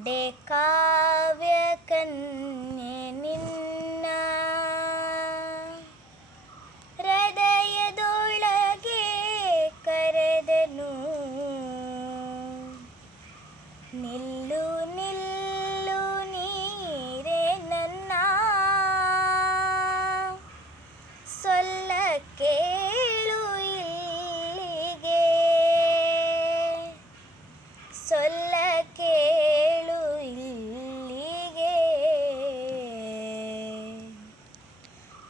ಕಂಡೆ ಕಾವ್ಯ ಕನ್ಯೆ ನಿನ್ನ ಹೃದಯದೊಳಗೆ ಕರೆದನು. ನಿಲ್ಲು ನಿಲ್ಲು ನೀರೇ ನನ್ನ ಸೊಲ್ಲ ಕೇಳು ಇಲ್ಲಿಗೆ, ಸೊಲ್ಲ ಕೇಳು ಇಲ್ಲಿಗೆ.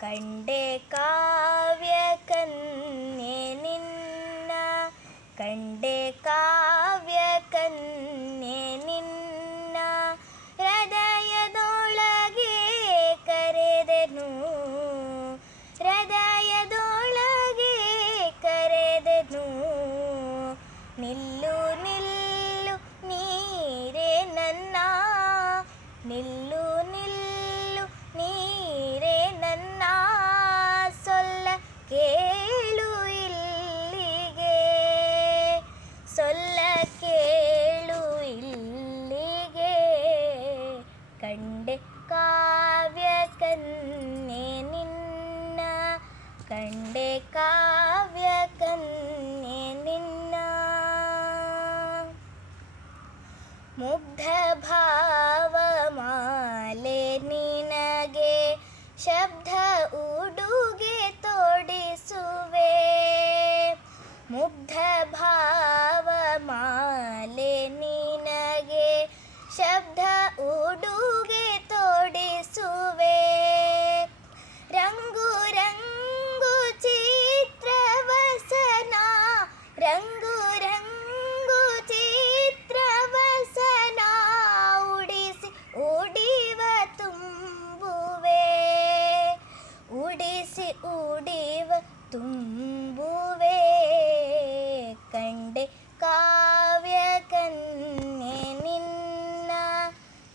ಕಂಡೆ ಕಾವ್ಯ ಕನ್ಯೆ ನಿನ್ನ, ಕಂಡೆ ಕಾವ್ಯ ಕನ್ಯೆ ನಿನ್ನ ಹೃದಯದೊಳಗೆ ಕರೆದನು, ಹೃದಯದೊಳಗೆ ಕರೆದನು. ನಿಲ್ಲು ನಿಲ್ಲು ನೀರೇ ನನ್ನ, ನಿಲ್ಲು ನಿಲ್ಲು ನೀರೇ ನನ್ನ ಸೊಲ್ಲ ಕೇಳು ಇಲ್ಲಿಗೆ, ಸೊಲ್ಲ ಕೇಳು ಇಲ್ಲಿಗೆ. ಕಂಡೆ ಕಾವ್ಯ ಕನ್ಯೆ ನಿನ್ನ, ಕಂಡೆ ಕಾವ್ಯ ಕನ್ಯೆ ನಿನ್ನ. ಮುಗ್ಧ ಭಾವ ಮಾಲೆ ನಿನಗೆ ಶಬ್ದ ಉಡುಗೆ ತೊಡಿಸುವೆ, ಮುಗ್ಧ ಭಾವ ಮಾಲೆ ನಿನಗೆ ಶಬ್ದ ಉಡುಗೆ ತೊಡಿಸುವೆ. ರಂಗು ರಂಗು ಚಿತ್ರವಸನ, ರಂಗು ರಂಗು ಚಿತ್ರವಸನ ಉಡಿಸಿ ಉಡಿವ ತುಂಬುವೆ, ಉಡಿಸಿ ಉಡಿವ ತುಂಬುವೆ. ಕಂಡೆ ಕಾವ್ಯ ಕನ್ಯೆ ನಿನ್ನ,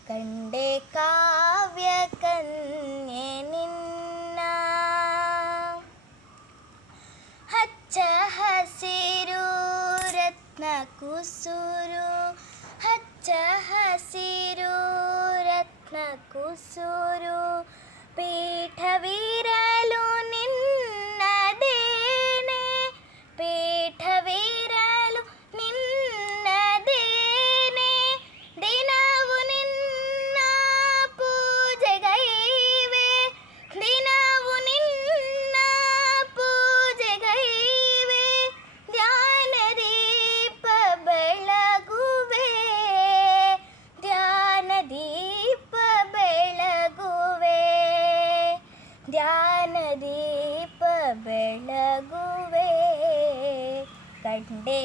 ಕಂಡೆ ಕಾವ್ಯ ಕನ್ಯೆ ನಿನ್ನ. ಹಚ್ಚ ಹಸಿರು ರತ್ನ ಕುಸುರು, ಹಚ್ಚ ಹಸಿರು ರತ್ನ ಕುಸುರು ಪೀಠವಿರಲು ನಿನ್ನದೇನೆ, ಪೀಠವಿರಲು ನಿನ್ನದೇನೆ. ದಿನವು ನಿನ್ನ ಪೂಜೆಗೈವೆ, ದಿನವು ನಿನ್ನ ಪೂಜೆಗೈವೆ. ಧ್ಯಾನ ದೀಪ ಬೆಳಗುವೆ, ಧ್ಯಾನ ದೀಪ ಬೆಳಗುವೆ, ಧ್ಯಾನ ದೀಪ ಬೆಳಗುವೆ. ಕಂಡೆ